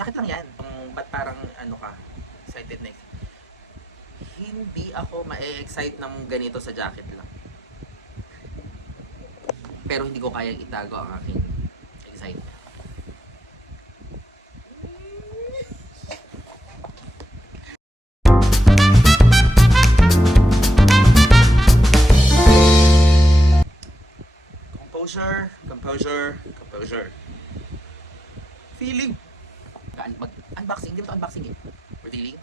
Jacket lang yan. Ba't parang ano ka, excited na. Hindi ako ma-excite ng ganito sa jacket lang. Pero hindi ko kayang itago ang aking excitement. Composure. Feeling. Mag-unboxing, hindi mo ito unboxing eh. Revealing.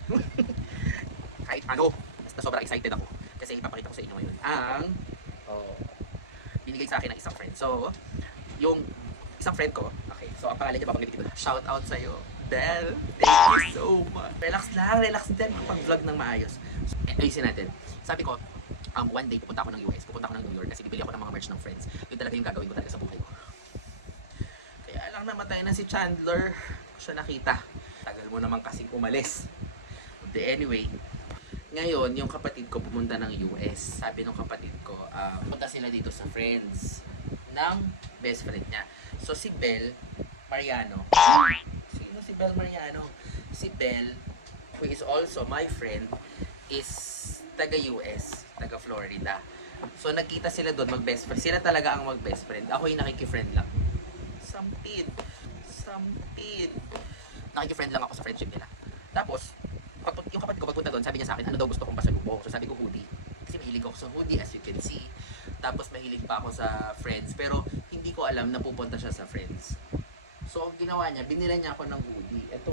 Kahit ano, basta sobrang excited ako. Kasi ipapakita ko sa inyo ngayon ang binigay sa akin ng isang friend. So, yung isang friend ko, okay, so ang pangalan niya babanggit dito. Shout out sa'yo, Belle. Thank you so much. Relax din kapag vlog ng maayos. So, ayusin natin. Sabi ko, one day pupunta ako ng US, pupunta ako ng New York kasi bibili ako ng mga merch ng friends. Yun talaga yung gagawin ko talaga sa buhay ko. Kaya lang namatay na si Chandler. Ko siya nakita. Tagal mo naman kasing umalis. But anyway, ngayon, yung kapatid ko pumunta ng US. Sabi ng kapatid ko, pumunta sila dito sa friends ng best friend niya. So, si Belle Mariano. Sino si Belle Mariano? Si Belle, who is also my friend, is taga-US, taga-Florida. So, nagkita sila doon mag-best friend. Sila talaga ang mag-best friend. Ako yung nakiki-friend lang. Sampid. Nakiki-friend lang ako sa friendship nila. Tapos, yung kapatid ko pagpunta doon, sabi niya sa akin, ano daw gusto kong pasalubong. So sabi ko hoodie. Kasi mahilig ako sa hoodie as you can see. Tapos mahilig pa ako sa friends. Pero hindi ko alam na pupunta siya sa friends. So ang ginawa niya, binila niya ako ng hoodie. Ito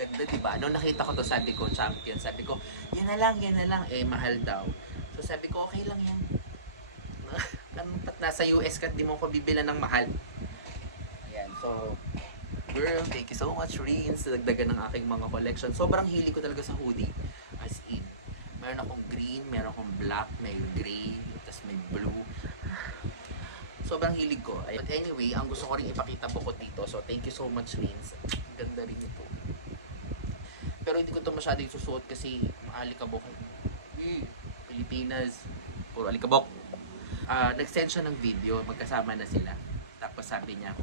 ganda diba? Nung nakita ko to, sabi ko, champion. Sabi ko, yan na lang. Eh, mahal daw. So sabi ko, okay lang yan. Ba't nasa US ka, di mo ko bibila ng mahal. Ayan, so girl, thank you so much, Reens. Dagdagan ng aking mga collection. Sobrang hilig ko talaga sa hoodie. As in, meron akong green, meron akong black, may gray, tapos may blue. Sobrang hilig ko. But anyway, ang gusto ko rin ipakita bukod dito. So, thank you so much, Reens. Ganda rin ito. Pero hindi ko ito masyado susuot kasi maalikabok. Pilipinas, puro alikabok. Nag-send siya ng video, magkasama na sila. Tapos sabi niya,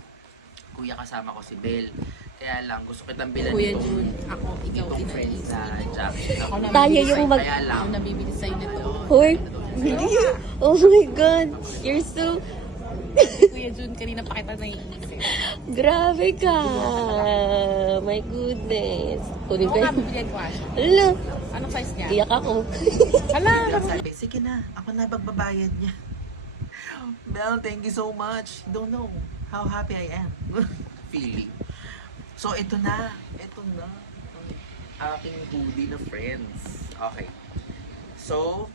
kuya, kasama ko si Belle. Kaya lang, gusto kitang bilan Kuya nitong, Jun, ako, ikaw, itong friends na jacket. Tayo yung mag... Kaya lang, Ako nabibili sa'yo nito. Hoy! Oh my God! You're so... Kuya Jun, kanina pa kita naiisip. Grabe ka! My goodness. Kunin Oo ko nga, yun. bibilihan ko siya. Hala! Anong size niya? Iyak ako. Hala! sabi, sige na, ako na magbabayad niya. Belle, thank you so much. Don't know how happy I am. Feeling. So, ito na ang aking hoodie na friends. Okay. So,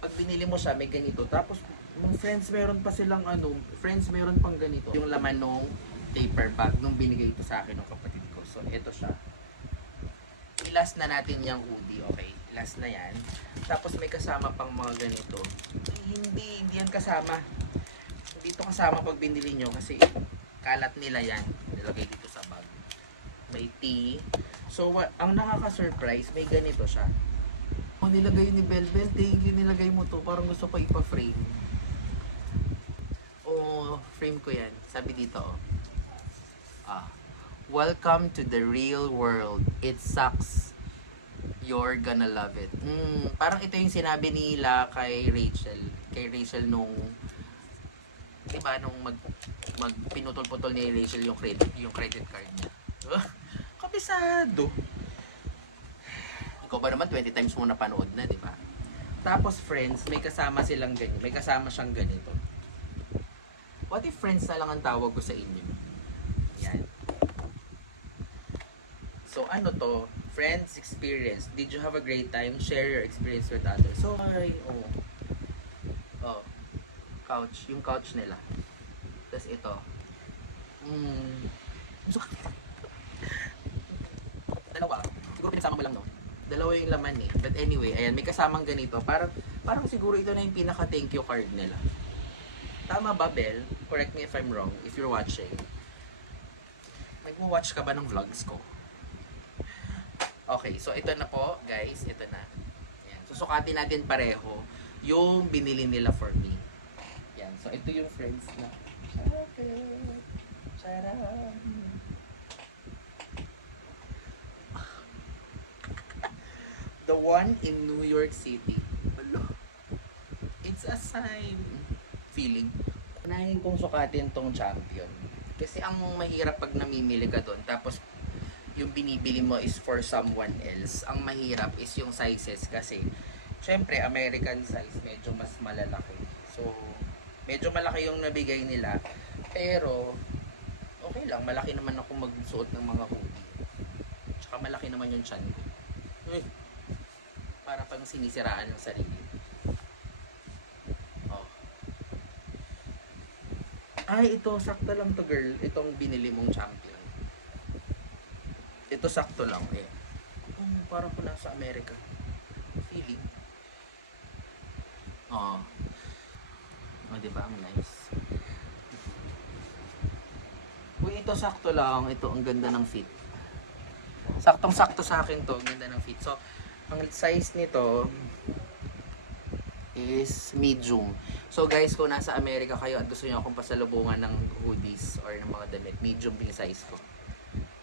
pag binili mo siya, may ganito. Tapos, mga friends, meron pa silang meron pang ganito. Yung laman nung paper bag nung binigay ito sa akin ng kapatid ko. So, ito siya. I-last na natin yung hoodie, okay? Last na yan. Tapos, may kasama pang mga ganito. Hindi yan kasama. Hindi ito kasama pag binili nyo kasi kalat nila yan. Nilagay dito sa bag. May tea. So, ang nakaka-surprise, may ganito siya. Nilagay ni Belbel, thank you, nilagay mo to. Parang gusto ko ipa-frame. Frame ko yan. Sabi dito, welcome to the real world. It sucks. You're gonna love it. Parang ito yung sinabi nila kay Rachel nung diba nung pinutol-putol ni Rachel yung credit card niya. Kabisado. Ikaw ba naman 20 times mo napanood na, di ba? Tapos friends, may kasama silang ganyan. May kasama siyang ganito. What if friends na lang ang tawag ko sa inyo? Yan. So ano to? Friends experience. Did you have a great time? Share your experience with others. So, couch. Yung couch nila. Tapos ito. Dalawa. Siguro pinagsama mo lang, no? Dalawa yung laman eh. But anyway, ayan, may kasamang ganito. Parang siguro ito na yung pinaka-thank you card nila. Tama ba, Belle? Correct me if I'm wrong, if you're watching. Nag-watch ka ba ng vlogs ko? Okay, so ito na po, guys. Ito na. Ayan. Susukatin natin pareho yung binili nila for me. Yan. So, ito yung friends na Charan! The one in New York City. Hello. It's a sign. Feeling. Unahin kong sukatin tong champion. Kasi ang mahirap pag namimili ka doon, tapos yung binibili mo is for someone else. Ang mahirap is yung sizes kasi syempre American size medyo mas malalaki. So medyo malaki yung nabigay nila. Pero okay lang, malaki naman ako magsuot ng mga hoodie. Tsaka malaki naman yung chan ko. Uy, para pang sinisiraan ng sarili. Oh. Ay, ito sakto lang to girl. Itong binili mong champion. Ito sakto lang eh. Parang ko nasa Amerika. Feeling. Oh. Oh, diba? Ang nice. Uy, ito sakto lang. Ito, ang ganda ng fit. Saktong-sakto sa akin to. Ang ganda ng fit. So, ang size nito is medium. So, guys, kung nasa Amerika kayo at gusto niyo akong pasalubungan ng hoodies or ng mga damit, medium yung size ko.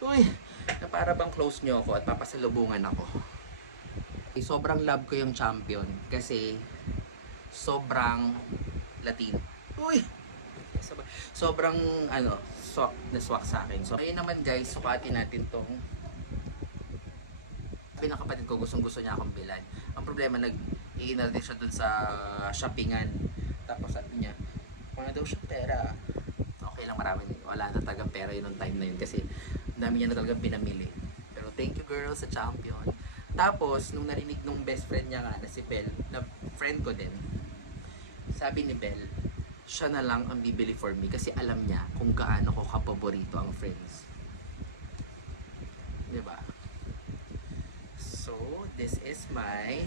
Uy, na para bang close niyo ako at papasalubungan ako. Sobrang love ko yung champion kasi sobrang Latino. Uy! Sobrang swak na swak sa akin. So, ayun naman guys, sukatin natin tong pinakapatid ko, gustong-gusto niya akong bilan. Ang problema, nag-i-email din siya dun sa shoppingan. Tapos sabi niya, wala daw siya pera. Okay lang, wala na talagang pera yun ng time na yun kasi ang dami niya na talagang pinamili. Pero thank you girl sa champion. Tapos, nung narinig nung best friend niya nga na si Belle, na friend ko din, sabi ni Belle, siya na lang ang bibili for me kasi alam niya kung gaano ko kapaborito ang Friends. Diba? So, this is my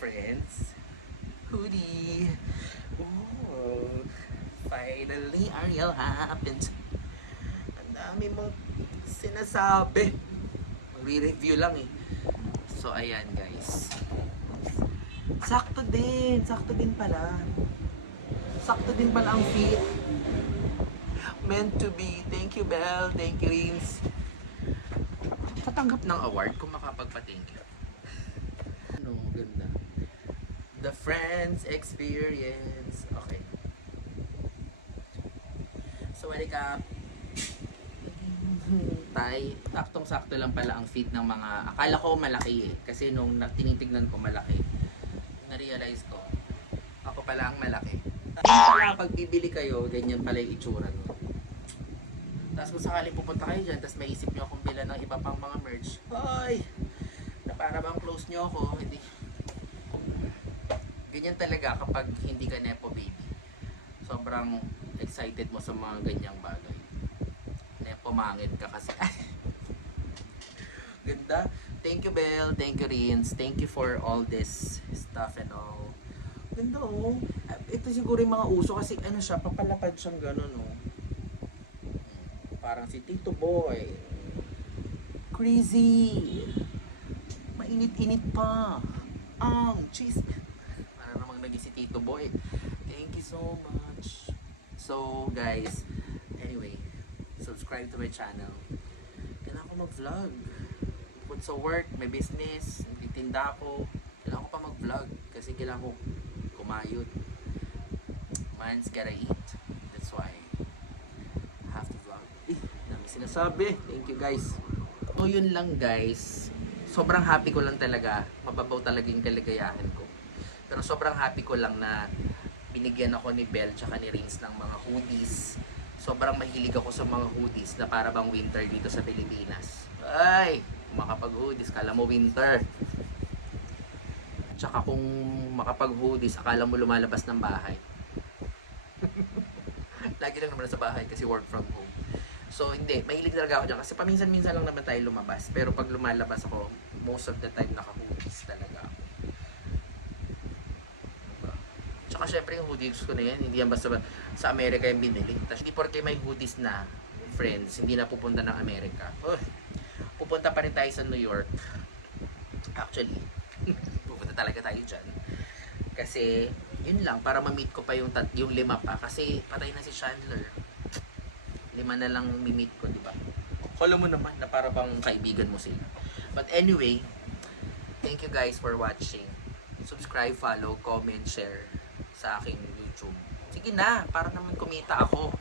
Friends hoodie. Oh, finally, Ariel happens. Ang dami mong sinasabi. Magre-review lang eh. So, ayan guys. Sakto din pala. Sakto din pala ang fit. Meant to be. Thank you, Belle. Thank you, Rins. Tatanggap ng award kung makapagpa-thank you. Ano, ganda. The Friends Experience. Okay. So, walik up. Tay, saktong-sakto lang pala ang fit ng mga, akala ko malaki eh. Kasi nung tinitignan ko malaki, na-realize ko, ako pala ang malaki. Yung pala, pag bibili kayo, ganyan pala yung itsura nyo. Tapos kung sakaling pupunta kayo dyan, tapos may isip nyo akong bilan ng iba pang mga merch, ay, na para bang close nyo ako, hindi. Ganyan talaga kapag hindi ka nepo baby. Sobrang excited mo sa mga ganyang bagay. Nepo mangit ka kasi. Ganda. Thank you, Belle. Thank you, Rins. Thank you for all this stuff and all. Ganda oh. Ito siguro yung mga uso kasi ano siya, papalapad siyang gano'n oh. Parang si Tito Boy. Crazy. Mainit-init pa. Ang cheese. Para namang naging si Tito Boy. Thank you so much. So guys, anyway, subscribe to my channel. Kailangan ko mag-vlog. Bukod sa work, may business, nagtitinda ako. Kailangan ko pa mag-vlog kasi kailangan ko kumayod. Man's gotta eat. That's why I have to vlog. Dami sinasabi. Thank you guys. So yun lang guys. Sobrang happy ko lang talaga. Mababaw talaga yung kaligayahan ko. Pero sobrang happy ko lang na binigyan ako ni Belle tsaka ni Rins ng mga hoodies. Sobrang mahilig ako sa mga hoodies na para bang winter dito sa Pilipinas. Ay! Kung makapag-hoodies, kala mo winter. Tsaka kung makapag-hoodies, akala mo lumalabas ng bahay. Lagi lang naman sa bahay kasi work from home. So hindi, mahilig talaga ako dyan kasi paminsan-minsan lang naman tayo lumabas. Pero pag lumalabas ako, most of the time naka-hoodies talaga ako. Diba? Tsaka syempre yung hoodies ko na yan, hindi yan basta sa Amerika yung binili. Tapos hindi porke may hoodies na friends, hindi na pupunta ng Amerika. Pupunta pa rin tayo sa New York. Actually, pupunta talaga tayo dyan. Kasi yun lang, para ma-meet ko pa yung 5 pa kasi patay na si Chandler. 5 na lang mi-meet ko, di ba? Kala mo naman na para bang kaibigan mo sila. But anyway, thank you guys for watching. Subscribe, follow, comment, share sa aking YouTube. Sige na, para naman kumita ako.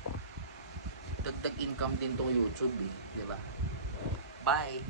Dagdag income din tong YouTube eh, di ba? Bye!